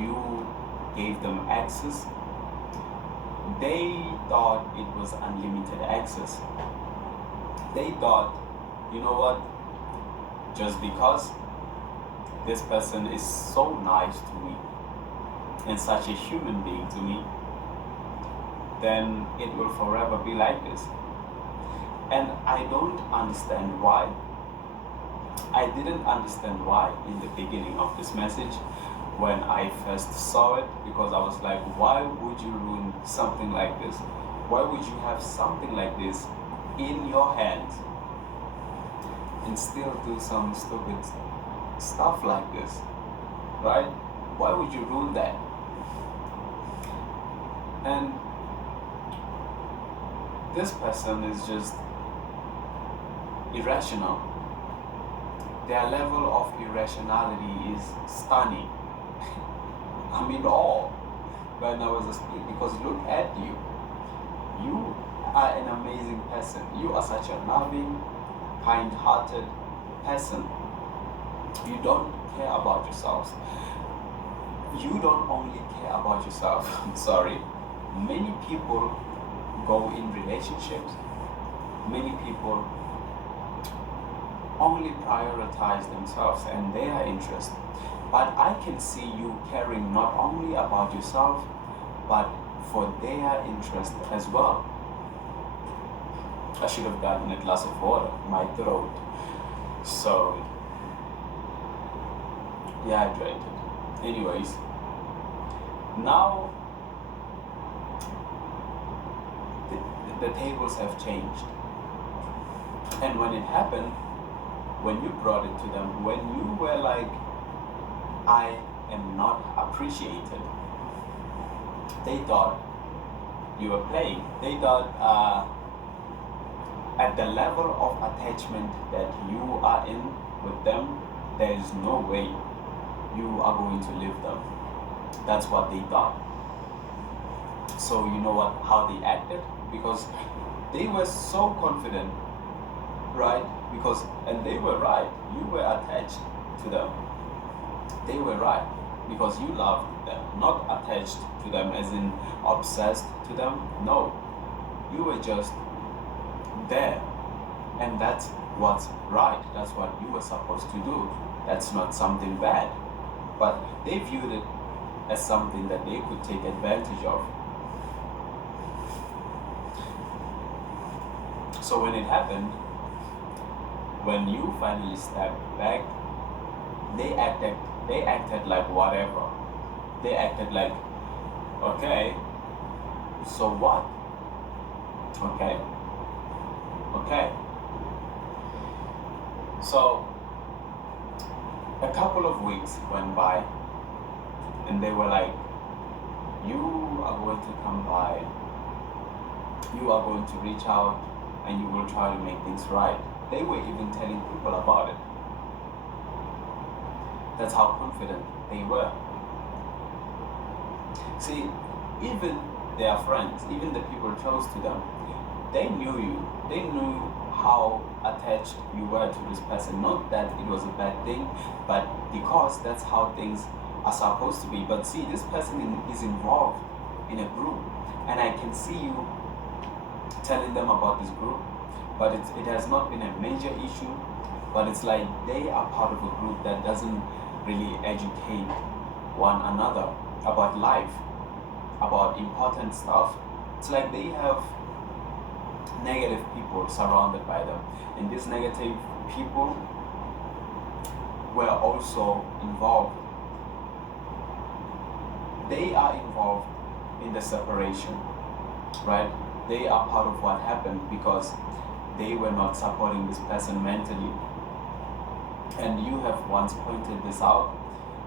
you gave them access, they thought it was unlimited access. They thought, you know what, just because this person is so nice to me and such a human being to me, then it will forever be like this. And I don't understand why. I didn't understand why in the beginning of this message when I first saw it, because I was like, why would you ruin something like this? Why would you have something like this in your hands and still do some stupid stuff like this, right? Why would you ruin that? And this person is just irrational. Their level of irrationality is stunning. I'm in awe when I was a speaker, because look at you. You are an amazing person. You are such a loving, kind-hearted person. You don't care about yourselves. You don't only care about yourself. Sorry. Many people go in relationships. Many people only prioritize themselves and their interest. But I can see you caring not only about yourself, but for their interest as well. I should have gotten a glass of water, my throat. So, dehydrated. Anyways, now the tables have changed. And when it happened, when you brought it to them, when you were like, I am not appreciated, they thought you were playing. They thought at the level of attachment that you are in with them, there is no way you are going to leave them. That's what they thought. So you know what? How they acted? Because they were so confident, right? Because, and they were right. You were attached to them. They were right because you loved them, not attached to them as in obsessed to them. No, you were just there, and that's what's right. That's what you were supposed to do. That's not something bad, but they viewed it as something that they could take advantage of. So when it happened, when you finally stepped back, they acted like whatever. They acted like, okay, so what? Okay. So a couple of weeks went by, and they were like, you are going to come by, you are going to reach out, and you will try to make things right. They were even telling people about it. That's how confident they were. See, even their friends, even the people close to them, they knew you. They knew how attached you were to this person. Not that it was a bad thing, but because that's how things are supposed to be. But see, this person is involved in a group, and I can see you telling them about this group, but it has not been a major issue. But it's like they are part of a group that doesn't really educate one another about life, about important stuff. It's like they have negative people surrounded by them, and these negative people were also involved. They are involved in the separation, right? They are part of what happened because they were not supporting this person mentally. And you have once pointed this out,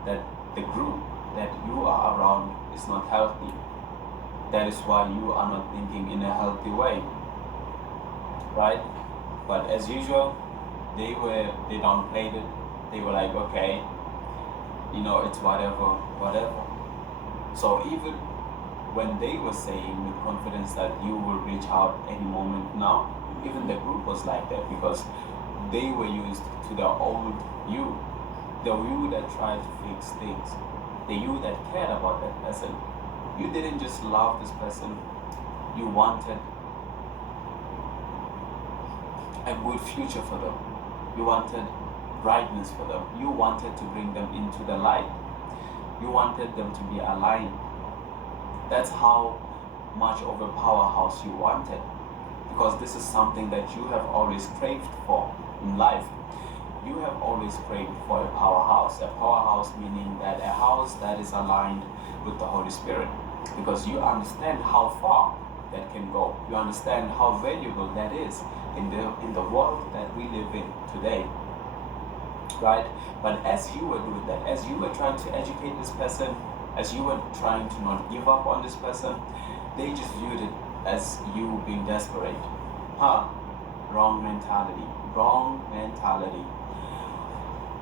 that the group that you are around is not healthy. That is why you are not thinking in a healthy way, right? But as usual, they downplayed it. They were like, okay, it's whatever. So even when they were saying with confidence that you will reach out any moment now, even the group was like that, because they were used to the old you, the you that tried to fix things. the you that cared about that person. You didn't just love this person, you wanted a good future for them. You wanted brightness for them. You wanted to bring them into the light. You wanted them to be aligned. That's how much of a powerhouse you wanted, because this is something that you have always craved for in life. You have always craved for a powerhouse meaning that a house that is aligned with the Holy Spirit, because you understand how far that can go. You understand how valuable that is in the world that we live in today, right? But as you were doing that, as you were trying to educate this person, as you were trying to not give up on this person, they just viewed it as you being desperate. Wrong mentality.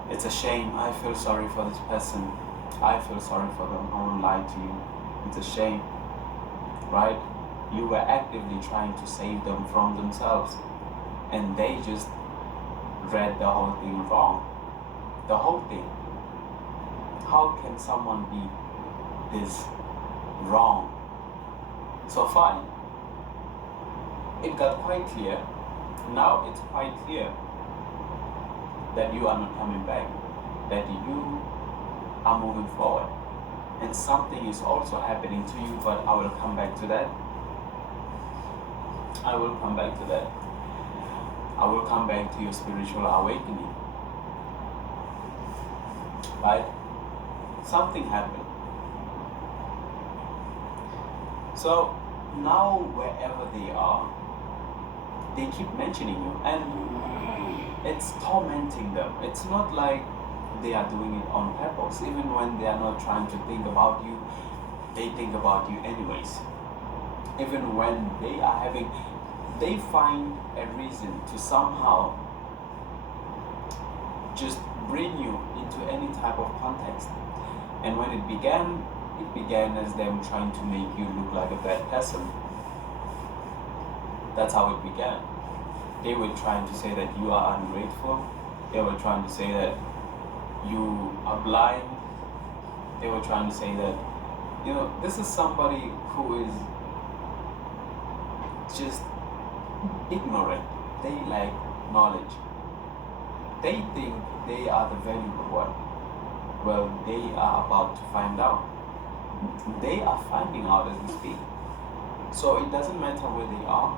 It's a shame. I feel sorry for this person. I feel sorry for them. I won't lie to you. It's a shame, right? You were actively trying to save them from themselves, and they just read the whole thing wrong. The whole thing. How can someone be this wrong? So fine. It got quite clear. Now it's quite clear that you are not coming back, that you are moving forward. And something is also happening to you, but I will come back to that. I will come back to that. I will come back to your spiritual awakening. Right? Something happened. So now wherever they are, they keep mentioning you, and it's tormenting them. It's not like they are doing it on purpose. Even when they are not trying to think about you, they think about you anyways. Even when they find a reason to somehow just bring you into any type of context. And when it began as them trying to make you look like a bad person. That's how it began. They were trying to say that you are ungrateful. They were trying to say that you are blind. They were trying to say that, this is somebody who is just ignorant. They lack knowledge. They think they are the valuable one. Well, they are about to find out. They are finding out as we speak. So it doesn't matter where they are.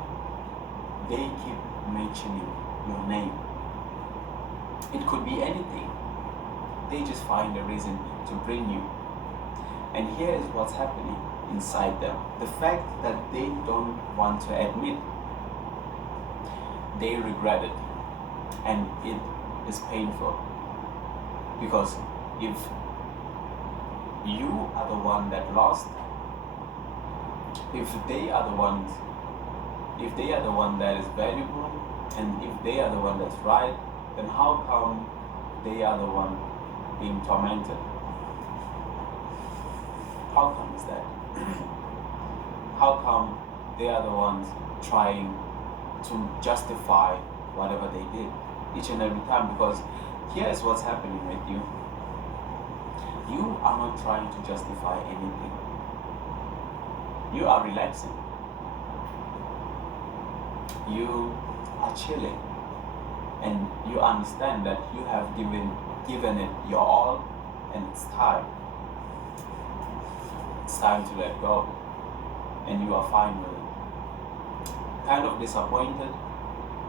They keep mentioning your name. It could be anything. They just find a reason to bring you. And here is what's happening inside them. The fact that they don't want to admit, they regret it. And it is painful. Because if you are the one that lost, if they are the one that is valuable, and if they are the one that's right, then how come they are the one being tormented? How come is that? How come they are the ones trying to justify whatever they did each and every time? Because here is what's happening with you. You are not trying to justify anything. You are relaxing. You are chilling. And you understand that you have given it your all, and it's time. It's time to let go. And you are fine with it. Kind of disappointed,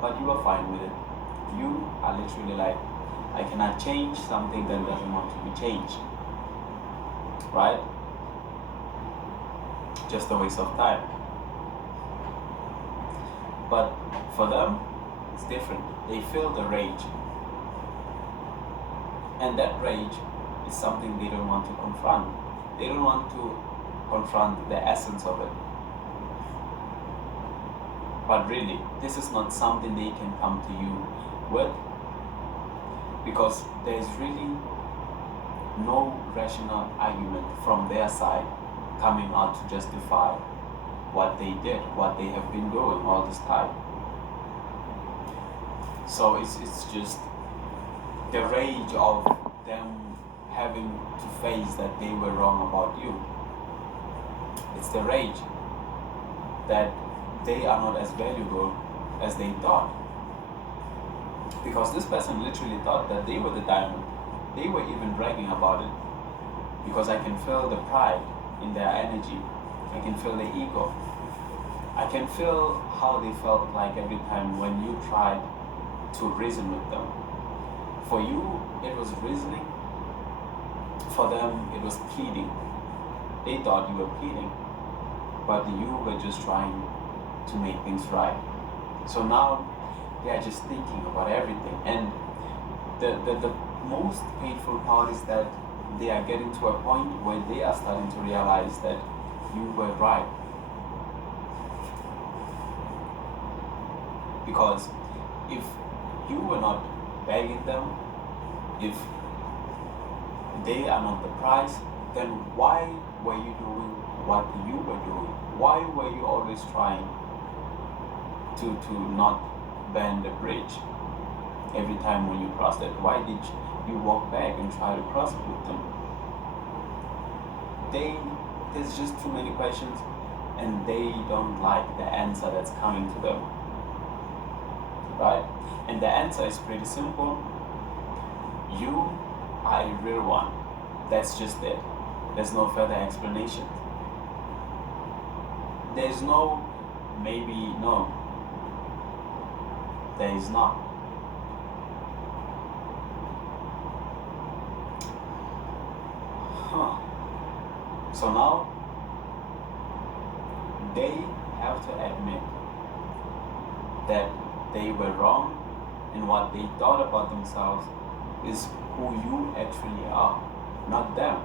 but you are fine with it. You are literally like, I cannot change something that doesn't want to be changed. Right? Just a waste of time. But for them, it's different. They feel the rage. And that rage is something they don't want to confront. They don't want to confront the essence of it. But really, this is not something they can come to you with, because there's really no rational argument from their side coming out to justify what they did, what they have been doing all this time. So it's just the rage of them having to face that they were wrong about you. It's the rage that they are not as valuable as they thought. Because this person literally thought that they were the diamond. They were even bragging about it. Because I can feel the pride in their energy. I can feel the ego. I can feel how they felt like every time when you tried to reason with them. For you, it was reasoning. For them, it was pleading. They thought you were pleading, but you were just trying to make things right. So now, they are just thinking about everything. And the most painful part is that they are getting to a point where they are starting to realize that you were right. Because if you were not begging them, if they are not the prize, then why were you doing what you were doing? Why were you always trying to not burn the bridge every time when you crossed it? Why did you walk back and try to cross it with them? There's just too many questions, and they don't like the answer that's coming to them. Right? And the answer is pretty simple. You are a real one. That's just it. There's no further explanation. There's no maybe, no. There is not. So now, they have to admit that they were wrong, and what they thought about themselves is who you actually are, not them.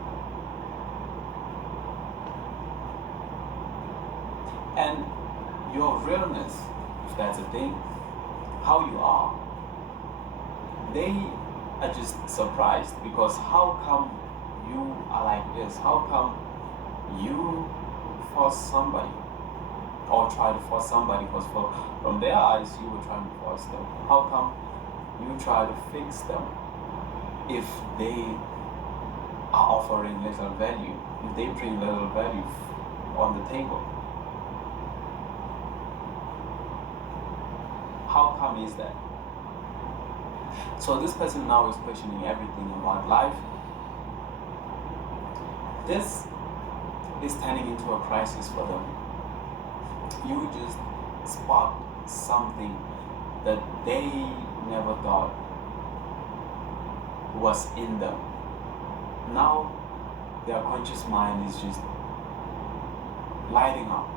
And your realness, if that's a thing, how you are, they are just surprised, because how come you are like this? How come you force somebody, or try to force somebody, because from their eyes you were trying to force them? How come you try to fix them if they are offering little value, if they bring little value on the table? How come is that? So this person now is questioning everything about life. This is turning into a crisis for them. You just sparked something that they never thought was in them. Now their conscious mind is just lighting up.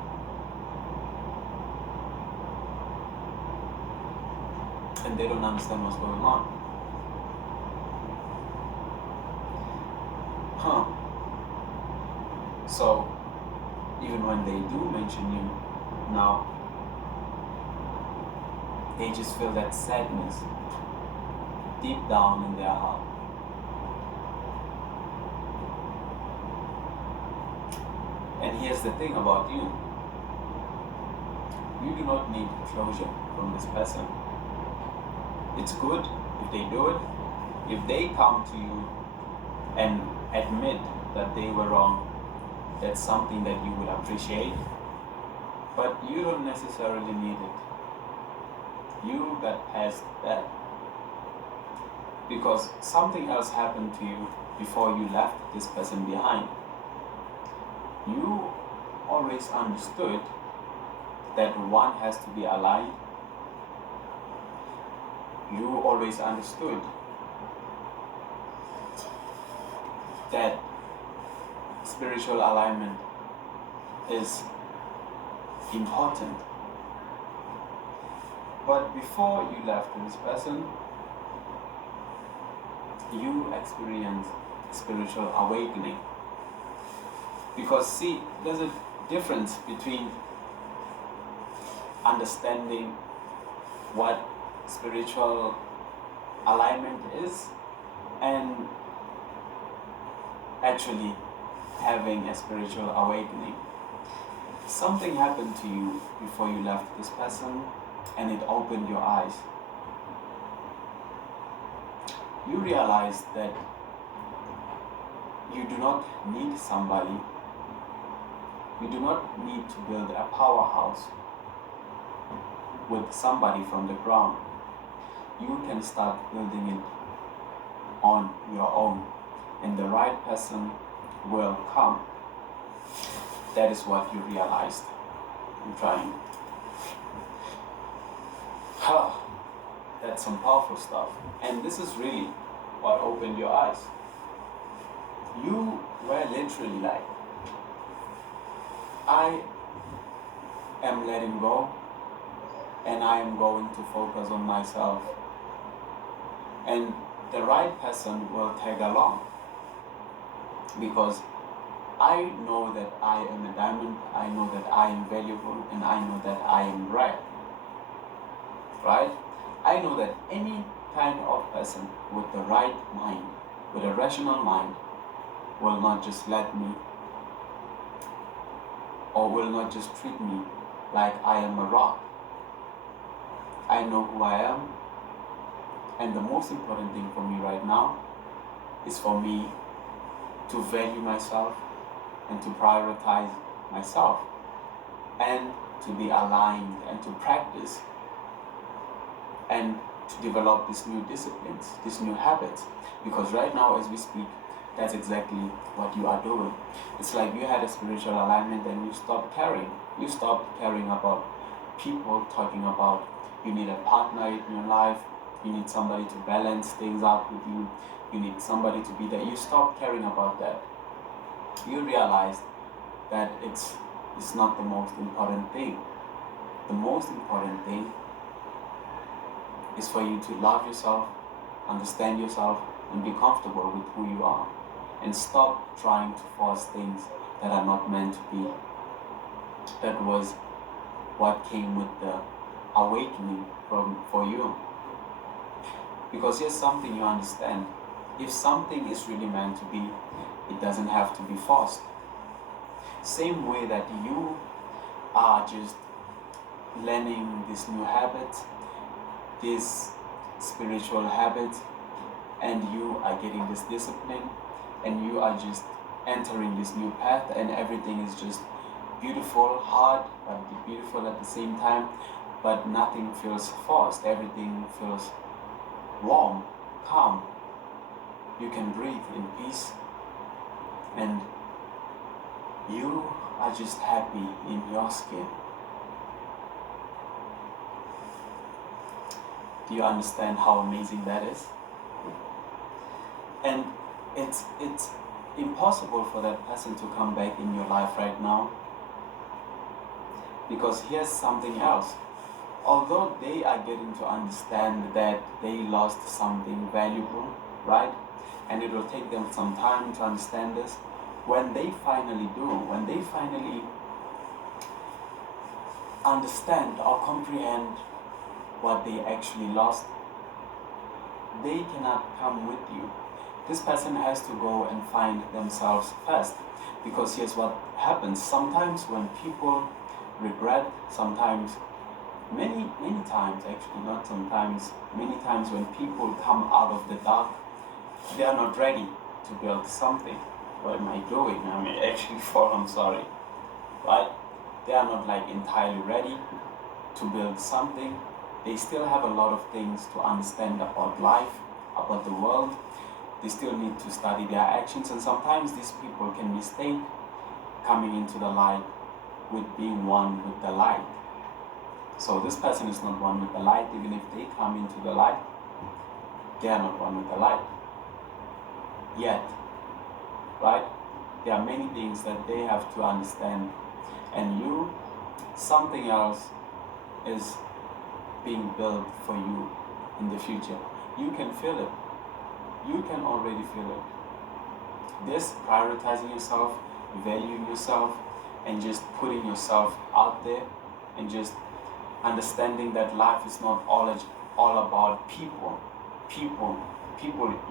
And they don't understand what's going on. So even when they do mention you now, they just feel that sadness deep down in their heart. And here's the thing about you. You do not need closure from this person. It's good if they do it. If they come to you and admit that they were wrong, that's something that you would appreciate. But you don't necessarily need it. You got past that. Because something else happened to you before you left this person behind. You always understood that one has to be aligned. You always understood that spiritual alignment is important. But before you left this person, you experienced spiritual awakening. Because see, there's a difference between understanding what spiritual alignment is and actually having a spiritual awakening. Something happened to you before you left this person, and it opened your eyes. You realized that you do not need somebody, you do not need to build a powerhouse with somebody from the ground. You can start building it on your own, and the right person will come. That is what you realized. I'm trying. That's some powerful stuff. And this is really what opened your eyes. You were literally like, I am letting go, and I am going to focus on myself. And the right person will tag along, because I know that I am a diamond, I know that I am valuable, and I know that I am rare. Right? I know that any kind of person with the right mind, with a rational mind, will not just let me, or will not just treat me like I am a rock. I know who I am, and the most important thing for me right now is for me to value myself and to prioritize myself and to be aligned and to practice and to develop these new disciplines, these new habits. Because right now as we speak, that's exactly what you are doing. It's like you had a spiritual alignment and you stopped caring. You stopped caring about people talking about you need a partner in your life, you need somebody to balance things out with you, you need somebody to be there. You stopped caring about that. You realized that it's not the most important thing. The most important thing is for you to love yourself, understand yourself, and be comfortable with who you are. And stop trying to force things that are not meant to be. That was what came with the awakening for you. Because here's something you understand. If something is really meant to be, it doesn't have to be forced. Same way that you are just learning this new habit, this spiritual habit, and you are getting this discipline, and you are just entering this new path, and everything is just beautiful, hard, but beautiful at the same time, but nothing feels forced. Everything feels warm, calm. You can breathe in peace, and you are just happy in your skin. Do you understand how amazing that is? And it's impossible for that person to come back in your life right now, because here's something else. Although they are getting to understand that they lost something valuable, right? And it will take them some time to understand this. When they finally do, when they finally understand or comprehend what they actually lost, they cannot come with you. This person has to go and find themselves first. Because here's what happens. Sometimes when people regret, sometimes, many times actually, not sometimes, many times when people come out of the dark, they are not ready to build something. What am I doing? I'm actually I'm sorry. Right? They are not like entirely ready to build something. They still have a lot of things to understand about life, about the world. They still need to study their actions, and sometimes these people can mistake coming into the light with being one with the light. So this person is not one with the light. Even if they come into the light, they are not one with the light yet, right? There are many things that they have to understand, and something else is being built for you in the future. You can feel it. You can already feel it. This prioritizing yourself, valuing yourself, and just putting yourself out there, and just understanding that life is not all about people.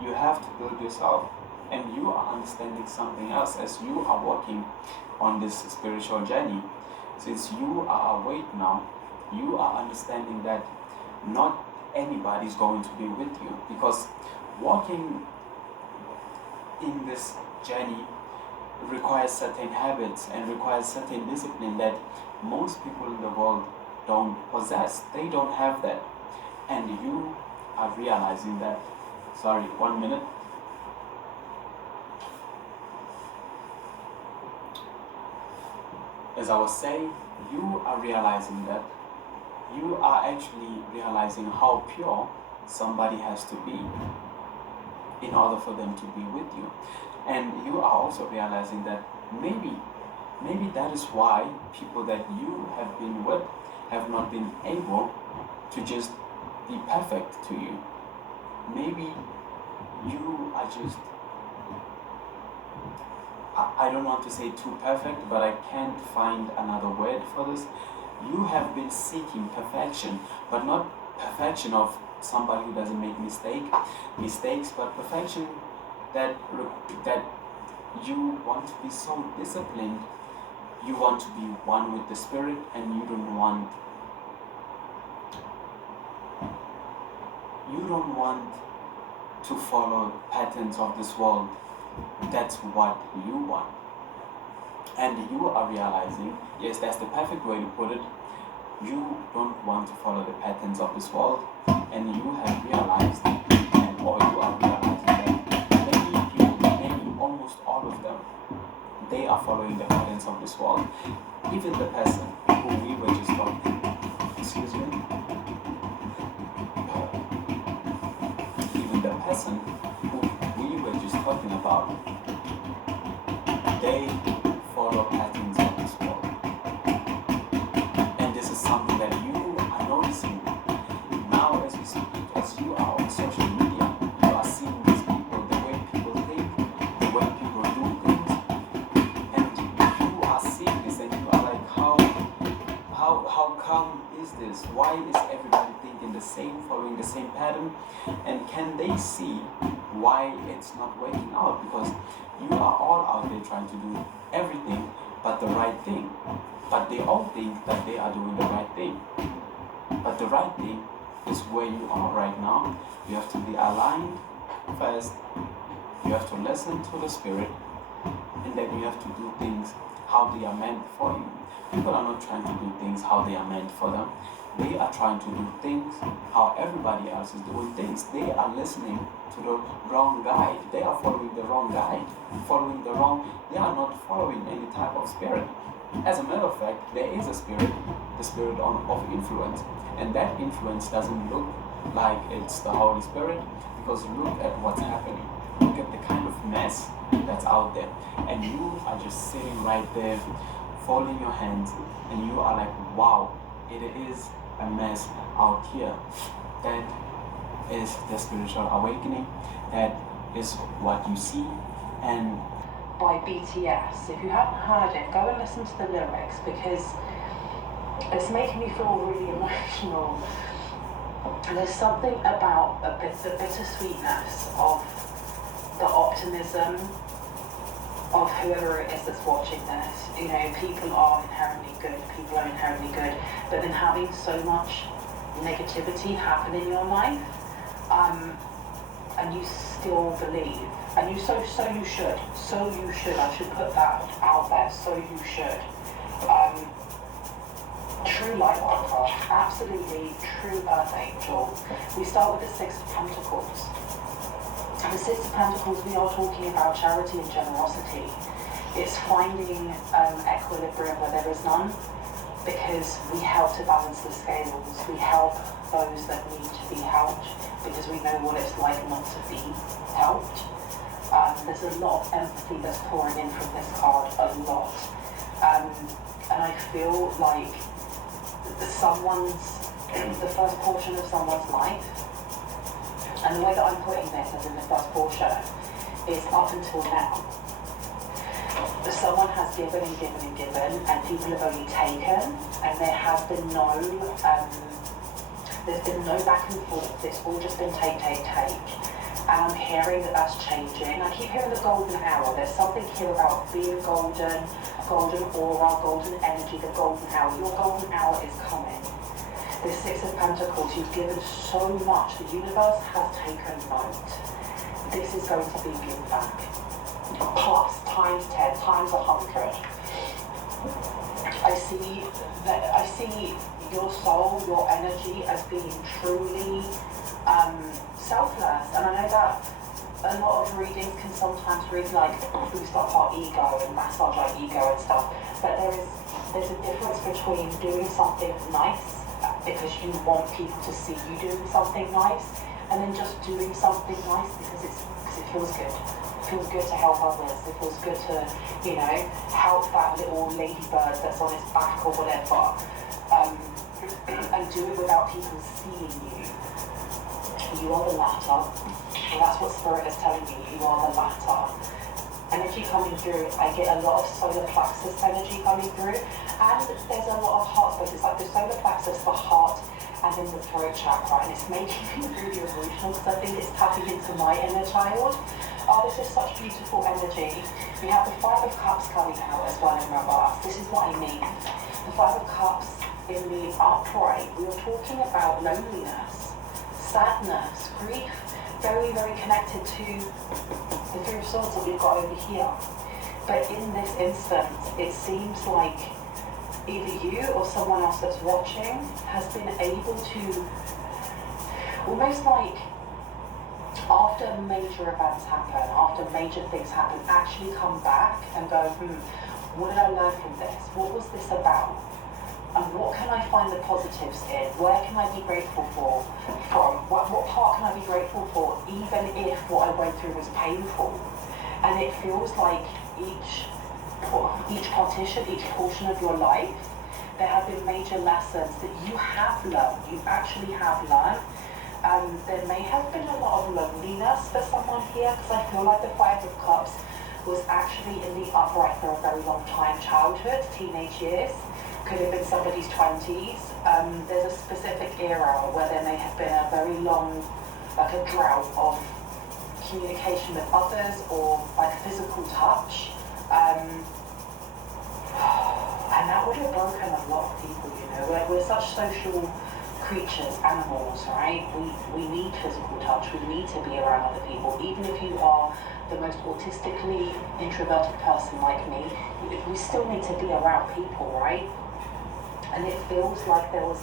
You have to build yourself, and you are understanding something else as you are walking on this spiritual journey. Since you are awake now, you are understanding that not anybody is going to be with you, because walking in this journey requires certain habits and requires certain discipline that most people in the world don't possess. They don't have that. And you are realizing that. Sorry, 1 minute. As I was saying, you are realizing that. You are actually realizing how pure somebody has to be in order for them to be with you. And you are also realizing that maybe that is why people that you have been with have not been able to just be perfect to you. Maybe you are just, I don't want to say too perfect, but I can't find another word for this. You have been seeking perfection, but not perfection of somebody who doesn't make mistakes, but perfection that you want to be so disciplined. You want to be one with the Spirit, and you don't want to follow patterns of this world. That's what you want. And you are realizing, yes, that's the perfect way to put it. You don't want to follow the patterns of this world, and you have realized, or you are realizing that many people, almost all of them, they are following the patterns of this world. Even the person who we were just talking, even the person who we were just talking about, they follow patterns of this world. And this is something that you are noticing now as we speak, as you are on social media. You are seeing these people, the way people think, the way people do things, and you are seeing this and you are like, how come is this? Why is everybody thinking the same, following the same pattern? And can they see why it's not working out? Because you are all out there trying to do everything but the right thing. But they all think that they are doing the right thing. But the right thing is where you are right now. You have to be aligned first. You have to listen to the Spirit. And then you have to do things how they are meant for you. People are not trying to do things how they are meant for them. They are trying to do things how everybody else is doing things. They are listening to the wrong guide. They are following the wrong guide. They are not following any type of spirit. As a matter of fact, there is a spirit, the spirit of influence. And that influence doesn't look like it's the Holy Spirit, because look at what's happening. Look at the kind of mess that's out there. And you are just sitting right there, folding your hands, and you are like, wow, it is a mess out here. That is the spiritual awakening. That is what you see. And by BTS. If you haven't heard it, go and listen to the lyrics, because it's making me feel really emotional. And there's something about the bittersweetness of the optimism of whoever it is that's watching this. You know, people are inherently good, but then having so much negativity happen in your life, and you still believe, and you you should, I should put that out there, so you should. True light worker, absolutely true earth angel. We start with the Six of Pentacles. The Six of Pentacles, we are talking about charity and generosity. It's finding equilibrium where there is none, because we help to balance the scales. We help those that need to be helped, because we know what it's like not to be helped. There's a lot of empathy that's pouring in from this card, a lot. And I feel like the first portion of someone's life, and the way that I'm putting this as in the first portion, is up until now. Someone has given and given and given, and people have only taken, and there has been there's been no back and forth. It's all just been take. And I'm hearing that that's changing. I keep hearing the golden hour. There's something here about being golden aura, golden energy, the golden hour. Your golden hour is coming. The Six of Pentacles, you've given so much. The universe has taken note. This is going to be given back. plus times 10 times 100. I see your soul, your energy as being truly selfless. And I know that a lot of readings can sometimes really like boost up our ego and massage our ego and stuff. But there's a difference between doing something nice because you want people to see you doing something nice, and then just doing something nice because it feels good. It feels good to help others. It feels good to, you know, help that little ladybird that's on its back or whatever, and do it without people seeing you. You are the latter, and that's what Spirit is telling me. You are the latter. Energy coming through, I get a lot of solar plexus energy coming through, and there's a lot of heart space. It's like the solar plexus, the heart, and then the throat chakra, and it's making me really emotional because I think it's tapping into my inner child. Oh, this is such beautiful energy. We have the Five of Cups coming out as well in reverse. This is what I mean. The Five of Cups in the upright, we are talking about loneliness, sadness, grief, very, very connected to the Three of Swords that we've got over here. But in this instance, it seems like either you or someone else that's watching has been able to, almost like after major events happen, after major things happen, actually come back and go, what did I learn from this? What was this about? And what can I find the positives in? Where can I be grateful from? What part can I be grateful for, even if what I went through was painful? And it feels like each partition, each portion of your life, there have been major lessons that you have learned, you actually have learned. There may have been a lot of loneliness for someone here, because I feel like the Five of Cups was actually in the upright for a very long time, childhood, teenage years. Could have been somebody's 20s. There's a specific era where there may have been a very long, like a drought of communication with others or like physical touch. And that would have broken a lot of people, you know. We're such social creatures, animals, right? We need physical touch. We need to be around other people. Even if you are the most autistically introverted person like me, we still need to be around people, right? And it feels like there was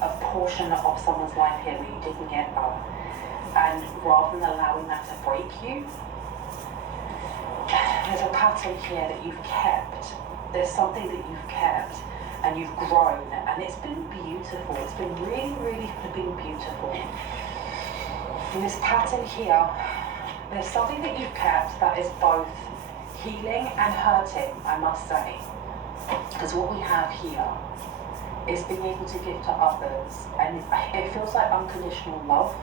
a portion of someone's life here where you didn't get that. And rather than allowing that to break you, there's a pattern here that you've kept. There's something that you've kept and you've grown, and it's been beautiful. It's been really, really been beautiful. In this pattern here, there's something that you've kept that is both healing and hurting, I must say. Because what we have here is being able to give to others, and it feels like unconditional love.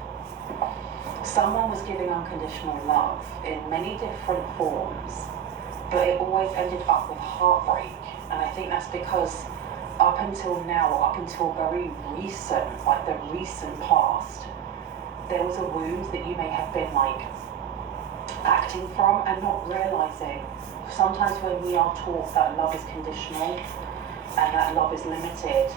Someone was giving unconditional love in many different forms, but it always ended up with heartbreak. And I think that's because up until now, or up until very recent, like the recent past, there was a wound that you may have been like acting from and not realizing. Sometimes when we are taught that love is conditional and that love is limited,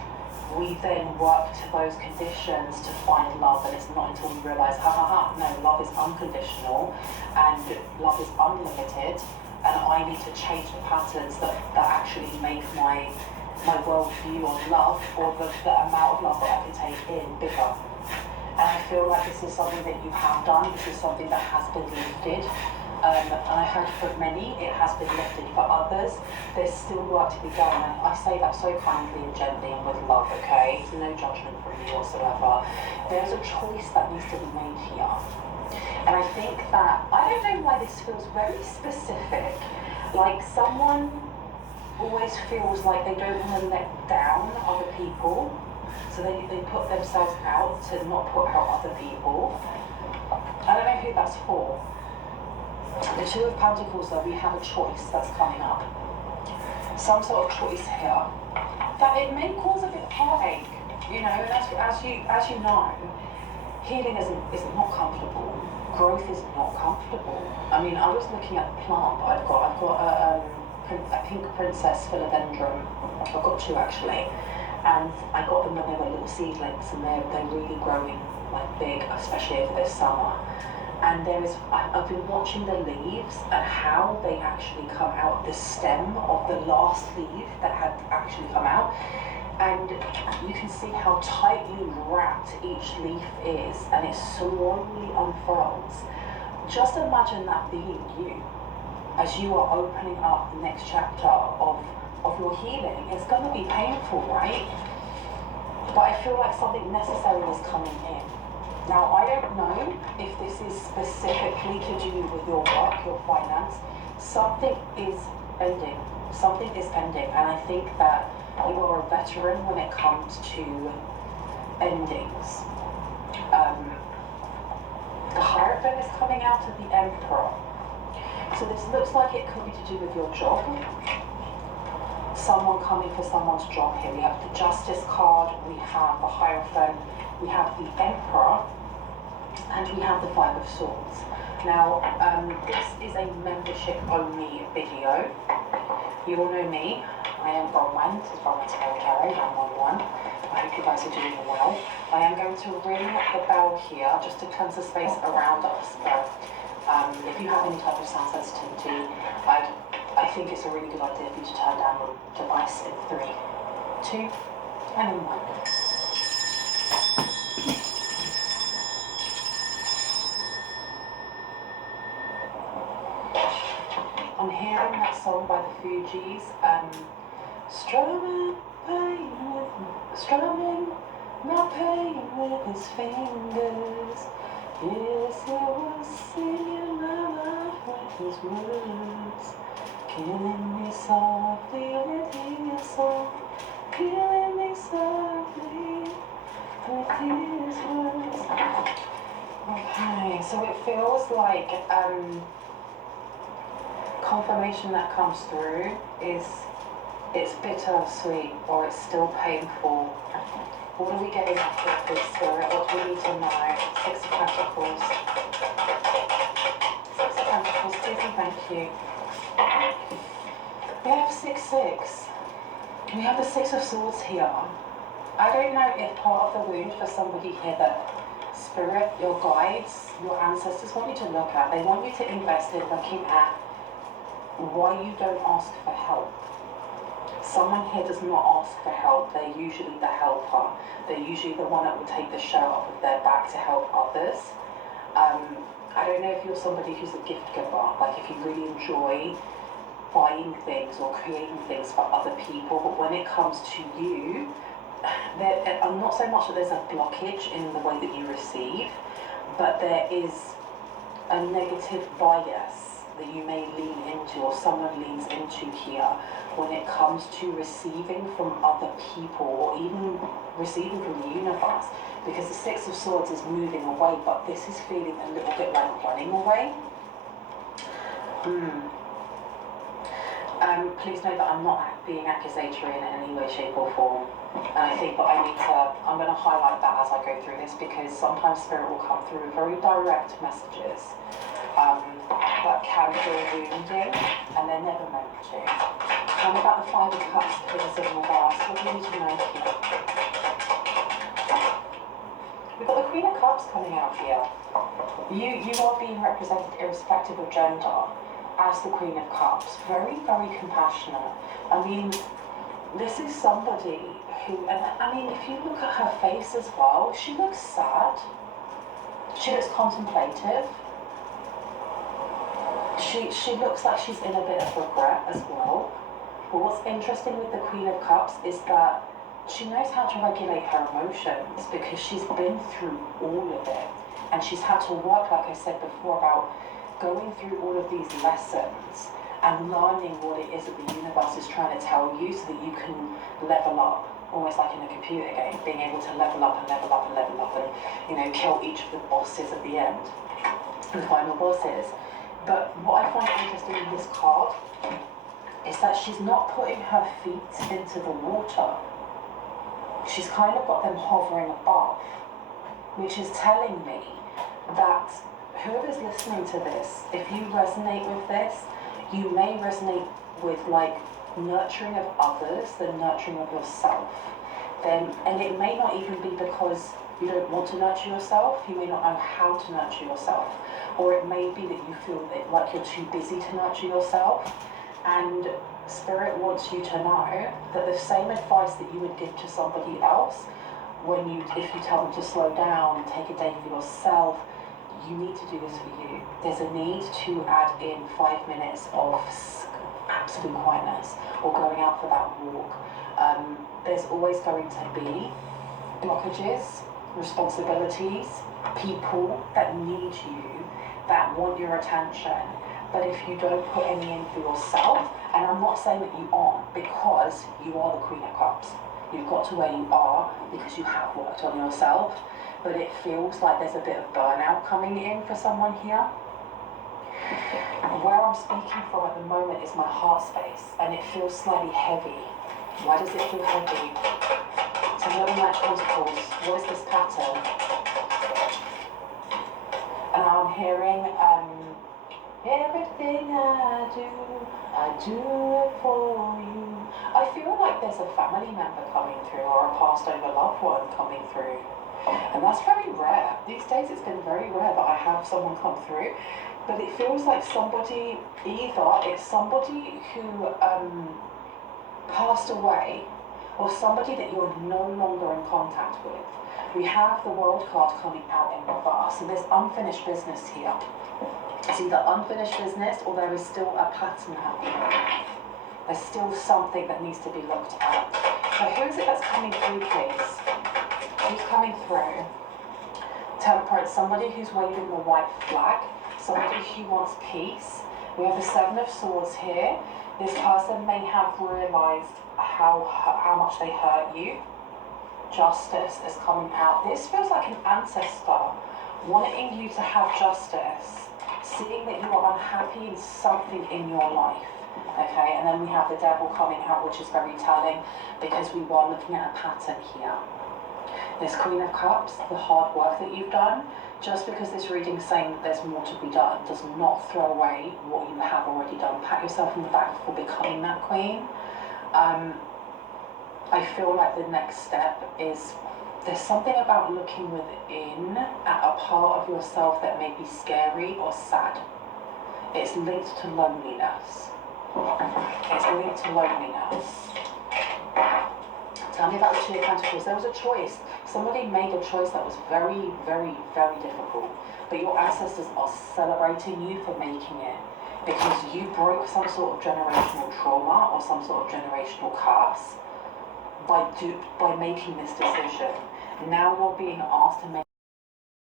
we then work to those conditions to find love, and it's not until we realize, no, love is unconditional and love is unlimited, and I need to change the patterns that actually make my worldview on love, or the amount of love that I can take in, bigger. And I feel like this is something that you have done. This is something that has been lifted. And I heard for many, it has been lifted. For others, there's still work to be done. And I say that so kindly and gently and with love, okay? There's no judgment from me whatsoever. There's a choice that needs to be made here. And I think that, I don't know why this feels very specific. Like someone always feels like they don't want to let down other people. So they put themselves out to not put out other people. I don't know who that's for. The Two of Pentacles, though, we have a choice that's coming up. Some sort of choice here. That it may cause a bit of heartache, you know, and as you know, healing isn't not comfortable. Growth is not comfortable. I mean, I was looking at the plant that I've got a pink princess philodendron. I've got two actually. And I got them when they were little seedlings, and they're really growing like big, especially over this summer. And I've been watching the leaves and how they actually come out of the stem of the last leaf that had actually come out. And you can see how tightly wrapped each leaf is, and it slowly unfurls. Just imagine that being you as you are opening up the next chapter of your healing. It's going to be painful, right? But I feel like something necessary is coming in. Now, I don't know if this is specifically to do with your work, your finance. Something is ending. Something is ending. And I think that you are a veteran when it comes to endings. The Hierophant is coming out of the Emperor. So this looks like it could be to do with your job. Someone coming for someone's job here. We have the Justice card, we have the Hierophant, we have the Emperor, and we have the Five of Swords. Now, this is a membership-only video. You all know me. I am Bronwyn. This is Bronwyn Tarot, 911. I hope you guys are doing well. I am going to ring the bell here just to cleanse the space around us. But if you have any type of sound sensitivity, I think it's a really good idea for you to turn down your device in 3, 2, and in 1. I'm hearing that song by the Fugees, strumming my pain with his fingers. Yes, he was singing my life with his words, killing me softly with his song, killing me softly with his words. Okay, so it feels like confirmation that comes through is it's bittersweet or it's still painful. What are we getting after this spirit? What do we need to know? Six of Pentacles. Six of Pentacles, please and thank you. We have 6-6. We have the Six of Swords here. I don't know if part of the wound for somebody here that spirit, your guides, your ancestors want you to look at. They want you to invest in looking at why you don't ask for help. Someone here does not ask for help. They're usually the helper. They're usually the one that will take the shirt off of their back to help others. I don't know if you're somebody who's a gift giver, like if you really enjoy buying things or creating things for other people, but when it comes to you, not so much that there's a blockage in the way that you receive, but there is a negative bias that you may lean into or someone leans into here when it comes to receiving from other people or even receiving from the universe, because the Six of Swords is moving away, but this is feeling a little bit like running away. Please know that I'm not being accusatory in any way, shape or form. And I think that I'm going to highlight that as I go through this, because sometimes Spirit will come through with very direct messages that can feel wounding, and they're never meant to. Tell me about the Five of Cups, please, in reverse. What do you need to know here? We've got the Queen of Cups coming out here. You are being represented irrespective of gender as the Queen of Cups. Very, very compassionate. I mean, this is somebody who, and I mean, if you look at her face as well, she looks sad. She looks contemplative. She looks like she's in a bit of regret as well. But what's interesting with the Queen of Cups is that she knows how to regulate her emotions because she's been through all of it. And she's had to work, like I said before, about going through all of these lessons and learning what it is that the universe is trying to tell you so that you can level up, almost like in a computer game, being able to level up and level up and level up and, you know, kill each of the bosses at the end, the final bosses. But what I find interesting in this card is that she's not putting her feet into the water. She's kind of got them hovering above, which is telling me that whoever's listening to this, if you resonate with this, you may resonate with like nurturing of others, the nurturing of yourself. And it may not even be because You don't want to nurture yourself. You may not know how to nurture yourself. Or it may be that you feel that, like, you're too busy to nurture yourself. And Spirit wants you to know that the same advice that you would give to somebody else, if you tell them to slow down and take a day for yourself, you need to do this for you. There's a need to add in 5 minutes of absolute quietness, or going out for that walk. There's always going to be blockages, responsibilities, people that need you, that want your attention. But if you don't put any in for yourself, and I'm not saying that you aren't, because you are the Queen of Cups. You've got to where you are because you have worked on yourself, but it feels like there's a bit of burnout coming in for someone here. Where I'm speaking from at the moment is my heart space, and it feels slightly heavy. Why does it feel heavy? So I'm looking at Pentacles. What is this pattern? And I'm hearing, everything I do it for you. I feel like there's a family member coming through, or a passed over loved one coming through. And that's very rare. These days it's been very rare that I have someone come through. But it feels like somebody, either it's somebody who passed away, or somebody that you're no longer in contact with. We have the World card coming out in reverse, and there's unfinished business here. It's either unfinished business, or there is still a pattern happening. There's still something that needs to be looked at. So who is it that's coming through, please? Who's coming through? Temperance, somebody who's waving the white flag, somebody who wants peace. We have the Seven of Swords here. This person may have realised how much they hurt you. Justice is coming out. This feels like an ancestor wanting you to have justice, seeing that you are unhappy in something in your life. Okay, and then we have the Devil coming out, which is very telling because we are looking at a pattern here. This Queen of Cups, the hard work that you've done, just because this reading is saying that there's more to be done, does not throw away what you have already done. Pat yourself on the back for becoming that queen. I feel like the next step is, there's something about looking within at a part of yourself that may be scary or sad. It's linked to loneliness. It's linked to loneliness. Tell me about the Two of Pentacles. There was a choice. Somebody made a choice that was very, very, very difficult. But your ancestors are celebrating you for making it, because you broke some sort of generational trauma or some sort of generational curse by making this decision. Now you're being asked to make